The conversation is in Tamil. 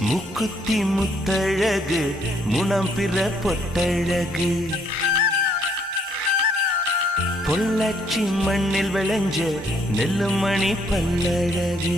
முக்குத்தி முத்தழகு முனம் பிற பொட்டழகு பொள்ளாச்சி மண்ணில் விளைஞ்ச நெல்லுமணி பல்லழகு